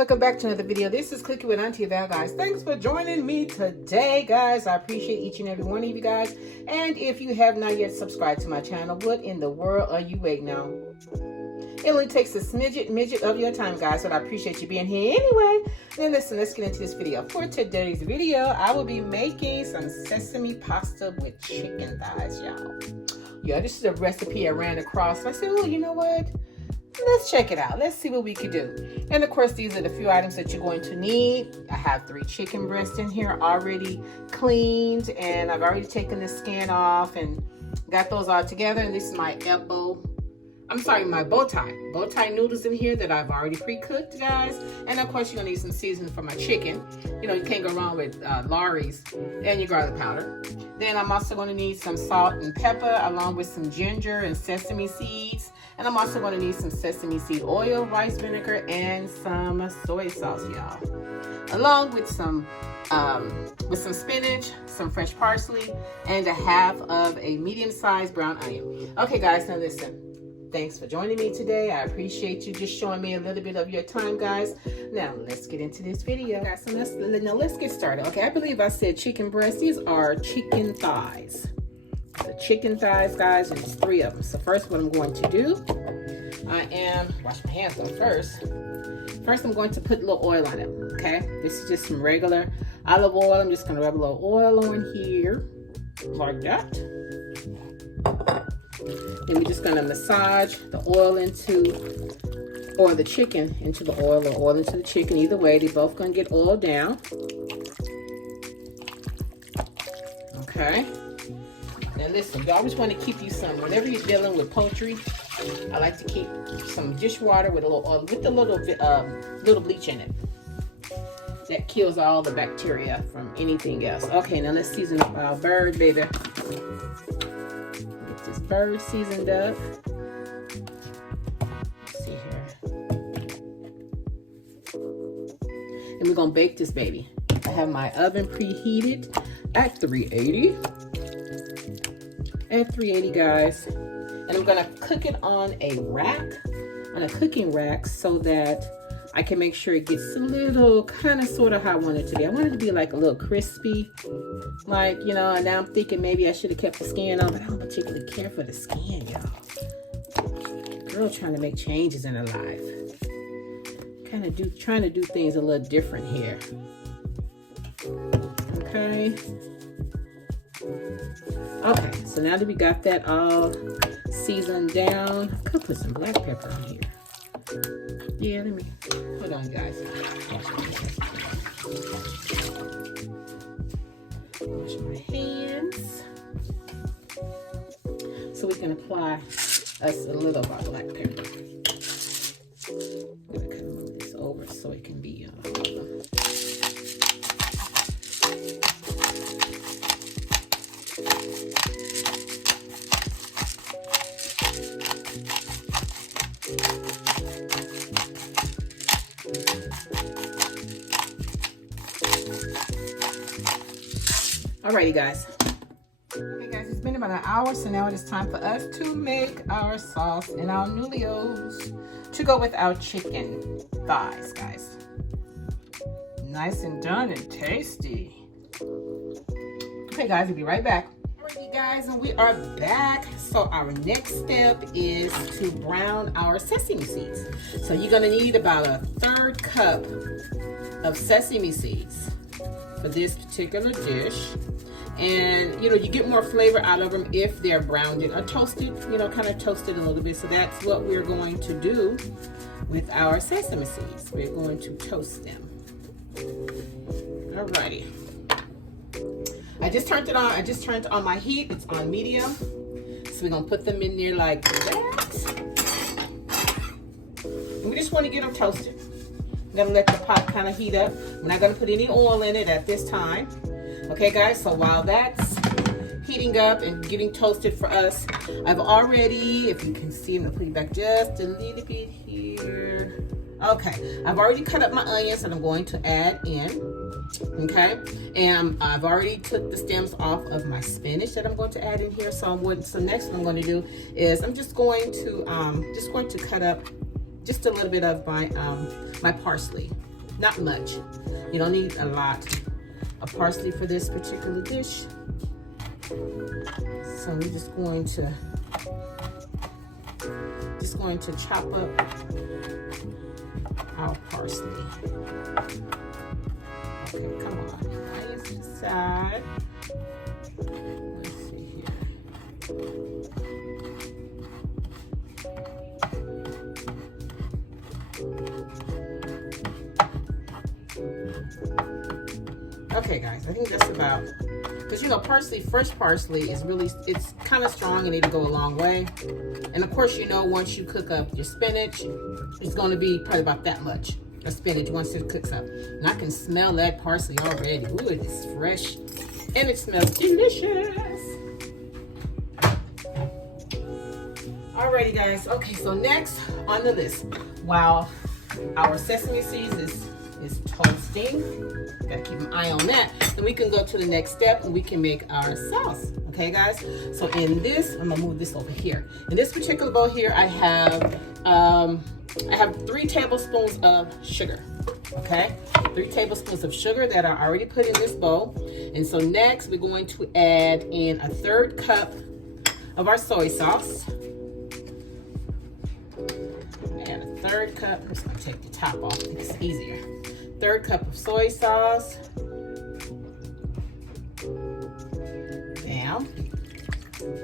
Welcome back to another video. This is Cooking with Auntie Val, guys. Thanks for joining me today, guys. I appreciate each and every one of you guys. And if you have not yet subscribed to my channel, what in the world are you waiting on? It only takes a midget of your time, guys, so I appreciate you being here anyway. Then listen, let's get into this video. For today's video, I will be making some sesame pasta with chicken thighs, y'all. Yeah, this is a recipe I ran across. I said, oh, you know what? Let's check it out. Let's see what we can do. And of course, these are the few items that you're going to need. I have 3 chicken breasts in here already cleaned, and I've already taken the skin off and got those all together. And this is my my bow tie noodles in here that I've already pre-cooked, guys. And of course, you're gonna need some seasoning for my chicken. You know, you can't go wrong with Lawry's and your garlic powder. Then I'm also gonna need some salt and pepper, along with some ginger and sesame seeds. And I'm also going to need some sesame seed oil, rice vinegar, and some soy sauce, y'all. Along with some spinach, some fresh parsley, and a half of a medium-sized brown onion. Okay, guys, now listen. Thanks for joining me today. I appreciate you just showing me a little bit of your time, guys. Now, let's get into this video. Guys, so let's get started. Okay, I believe I said chicken breast. These are chicken thighs. The chicken thighs, guys, and there's 3 of them. So first, what I'm going to do, wash my hands on first. First, I'm going to put a little oil on it, okay? This is just some regular olive oil. I'm just gonna rub a little oil on here, like that. Then we're just gonna massage the oil or the chicken into the oil, or oil into the chicken. Either way, they're both gonna get oiled down. Okay. Now listen, you always want to keep you some, whenever you're dealing with poultry, I like to keep some dishwater with a little oil, with a little bleach in it. That kills all the bacteria from anything else. Okay, now let's season up our bird, baby. Get this bird seasoned up. Let's see here. And we're gonna bake this baby. I have my oven preheated at 380. At 380, guys, and I'm gonna cook it on a cooking rack, so that I can make sure it gets a little kind of sort of how I want it to be. I want it to be like a little crispy, like, you know. And now I'm thinking maybe I should have kept the skin on, but I don't particularly care for the skin, y'all. Girl trying to make changes in her life, trying to do things a little different here. Okay. Okay, so now that we got that all seasoned down, I could put some black pepper on here. Yeah, hold on, guys. Wash my hands. So we can apply us a little of our black pepper. I'm gonna kind of move this over so it can be Alrighty, guys. Okay, guys, it's been about an hour, so now it is time for us to make our sauce and our noodles to go with our chicken thighs, guys. Nice and done and tasty. Okay, guys, we'll be right back. Alrighty, guys, and we are back. So our next step is to brown our sesame seeds. So you're gonna need about a 1/3 cup of sesame seeds for this particular dish. And, you know, you get more flavor out of them if they're browned or toasted, you know, kind of toasted a little bit. So that's what we're going to do with our sesame seeds. We're going to toast them. Alrighty. I just turned it on. I just turned on my heat. It's on medium. So we're going to put them in there like that. And we just want to get them toasted. I'm going to let the pot kind of heat up. We're not going to put any oil in it at this time. Okay, guys, so while that's heating up and getting toasted for us, I've already, if you can see, I'm going to put it back just a little bit here. Okay, I've already cut up my onions that I'm going to add in. Okay, and I've already took the stems off of my spinach that I'm going to add in here. So next what I'm going to do is I'm just going to cut up just a little bit of my parsley. Not much. You don't need a lot of parsley for this particular dish. So we're just going to chop up our parsley. Okay, come on. Why is it side? Let's see here. Okay, guys, I think that's about, because you know, parsley, fresh parsley is really, it's kind of strong and it'll go a long way. And of course, you know, once you cook up your spinach, it's going to be probably about that much of spinach once it cooks up. And I can smell that parsley already. Ooh, it is fresh and it smells delicious. Alrighty, guys. Okay, so next on the list, while our sesame seeds is toasting, gotta keep an eye on that, and we can go to the next step and we can make our sauce. Okay, guys, so in this, I'm gonna move this over here. In this particular bowl here, I have 3 tablespoons of sugar. Okay, 3 tablespoons of sugar that I already put in this bowl. And so next we're going to add in a 1/3 cup of our soy sauce. Add a 1/3 cup. I'm just gonna take the top off, it's easier. 1/3 cup of soy sauce. Now,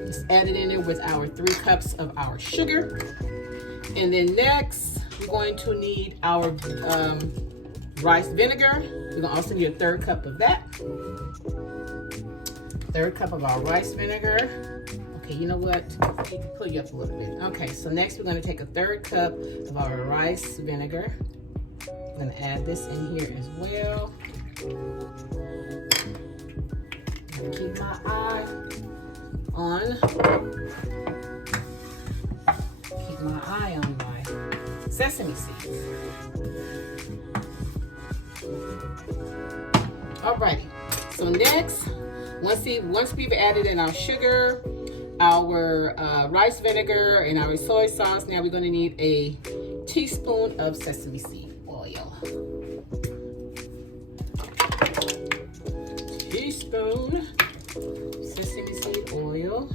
just add it in there with our 3 cups of our sugar. And then next, we're going to need our rice vinegar. We're gonna also need a 1/3 cup of that. 1/3 cup of our rice vinegar. Okay, you know what? I need to pull you up a little bit. Okay, so next we're gonna take a 1/3 cup of our rice vinegar. I'm gonna add this in here as well. Keep my eye on. Keep my eye on my sesame seeds. Alrighty. So next, once we've added in our sugar, our rice vinegar, and our soy sauce, now we're gonna need a teaspoon of sesame seed oil. Teaspoon sesame seed oil.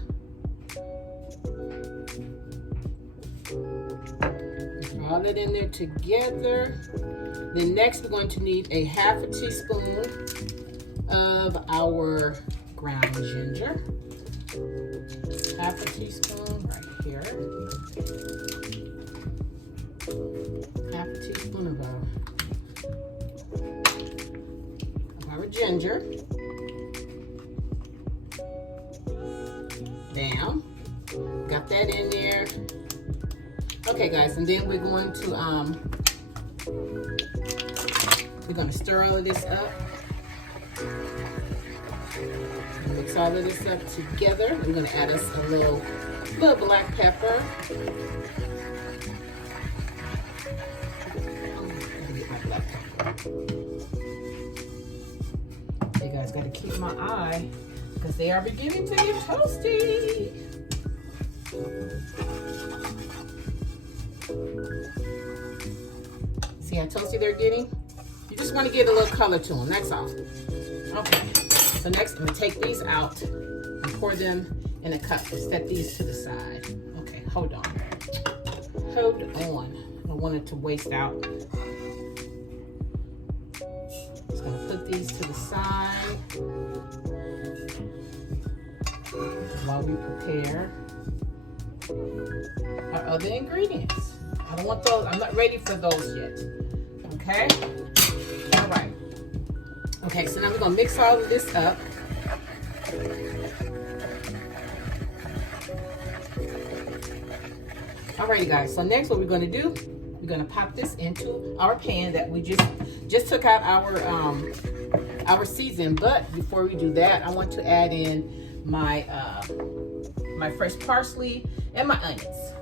All that in there together. Then next we're going to need a 1/2 teaspoon of our ground ginger. 1/2 teaspoon right here. 1/2 teaspoon of our ginger. Down. Got that in there. Okay, guys, and then we're going to stir all of this up. Mix all of this up together. We're gonna add us a little black pepper. You guys gotta keep my eye because they are beginning to get toasty. See how toasty they're getting? You just want to get a little color to them, that's all. Okay, so next I'm going to take these out and pour them in a cup. Set these to the side. Okay, hold on. Hold on. I don't want it to waste out. Just going to put these to the side while we prepare our other ingredients. I don't want those, I'm not ready for those yet. Okay? All right. Okay, so now we're gonna mix all of this up. Alrighty, guys, so next what we're gonna do, we're gonna pop this into our pan that we just took out our season. But before we do that, I want to add in my my fresh parsley and my onions.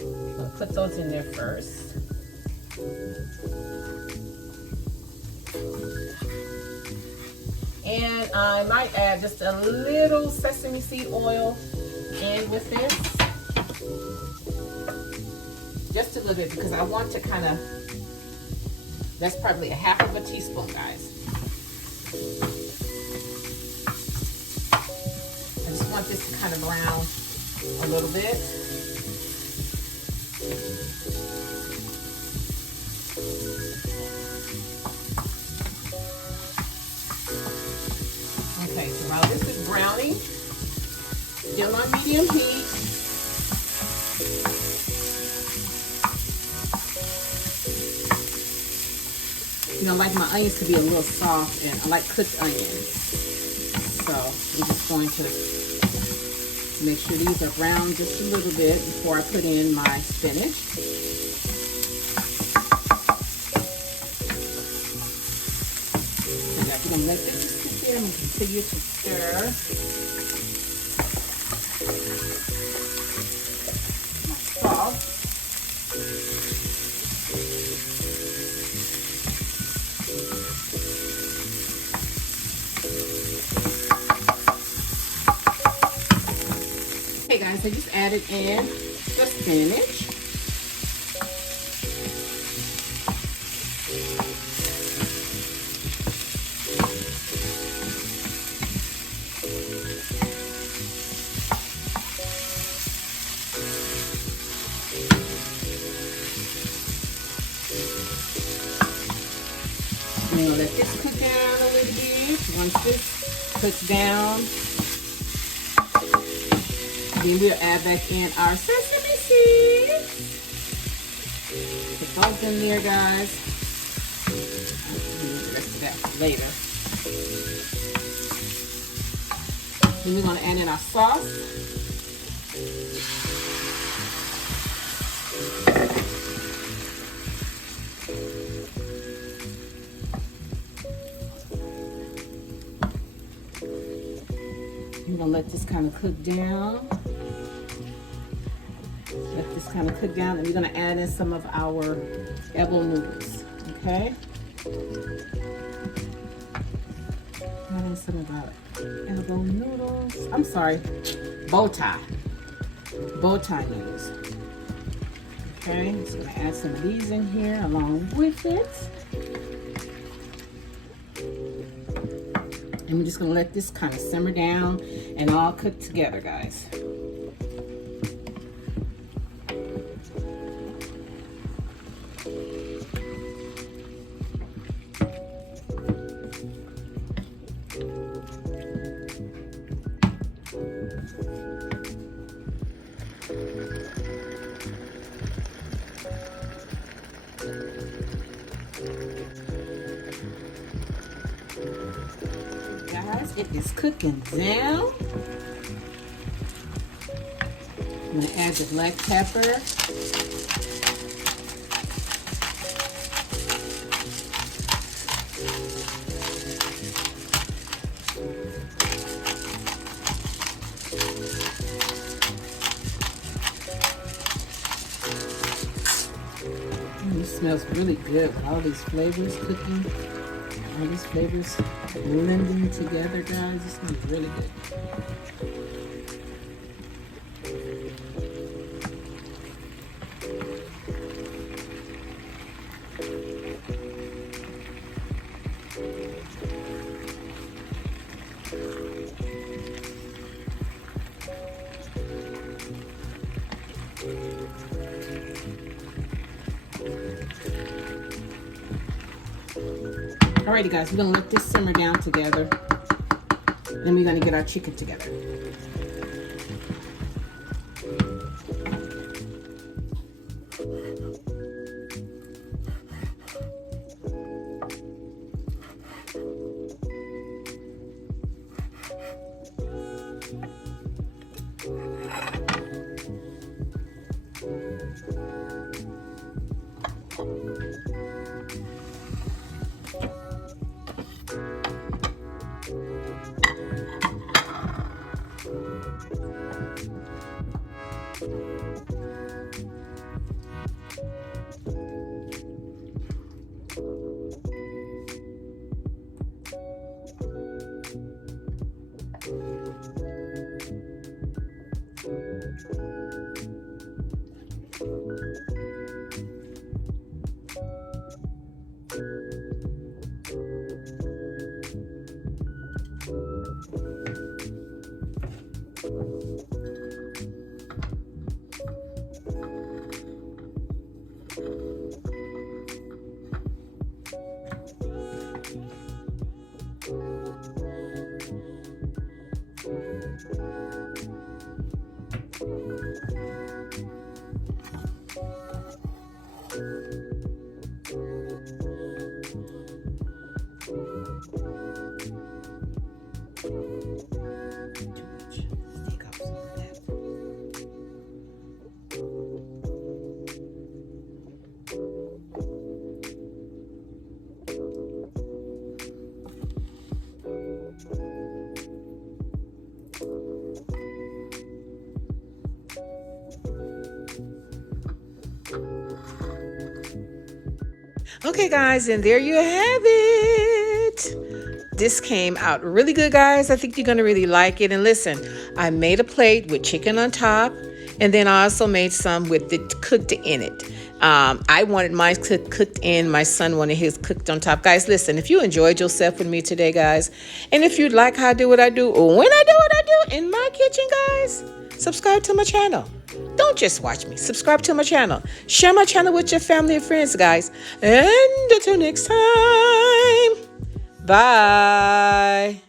I'm gonna put those in there first. And I might add just a little sesame seed oil in with this. a little bit because I want to kind of, that's probably a half of a teaspoon, guys. I just want this to kind of brown a little bit. Okay, so while this is browning, still on medium heat, you know, I like my onions to be a little soft, and I like cooked onions. So we're just going to make sure these are brown just a little bit before I put in my spinach. And now we're going to let this sit there and continue to stir. My sauce. Okay guys, I just added in the spinach. I'm gonna let this cook down a little bit. Once this cooks down, then we'll add back in our sesame seeds. Put those in there, guys. I'll leave the rest of that for later. Then we're going to add in our sauce. We're going to let this kind of cook down. Let this kind of cook down, and we're going to add in some of our elbow noodles, okay? Add in some of our elbow noodles. I'm sorry, bow tie noodles. Okay, just going to add some of these in here along with it. And we're just going to let this kind of simmer down and all cook together, guys. Guys, it is cooking down. I'm going to add the black pepper. It smells really good with all these flavors cooking. All these flavors blending together, guys. It smells really good. Alrighty guys, we're gonna let this simmer down together. Then we're gonna get our chicken together. Okay, guys, and there you have it. This came out really good, guys. I think you're going to really like it. And listen, I made a plate with chicken on top, and then I also made some with it cooked in it. I wanted mine cooked in. My son wanted his cooked on top. Guys, listen, if you enjoyed yourself with me today, guys, and if you'd like how I do what I do, or when I do what I do in my kitchen, guys, subscribe to my channel. Don't just watch me. Subscribe to my channel. Share my channel with your family and friends, guys. And until next time, bye.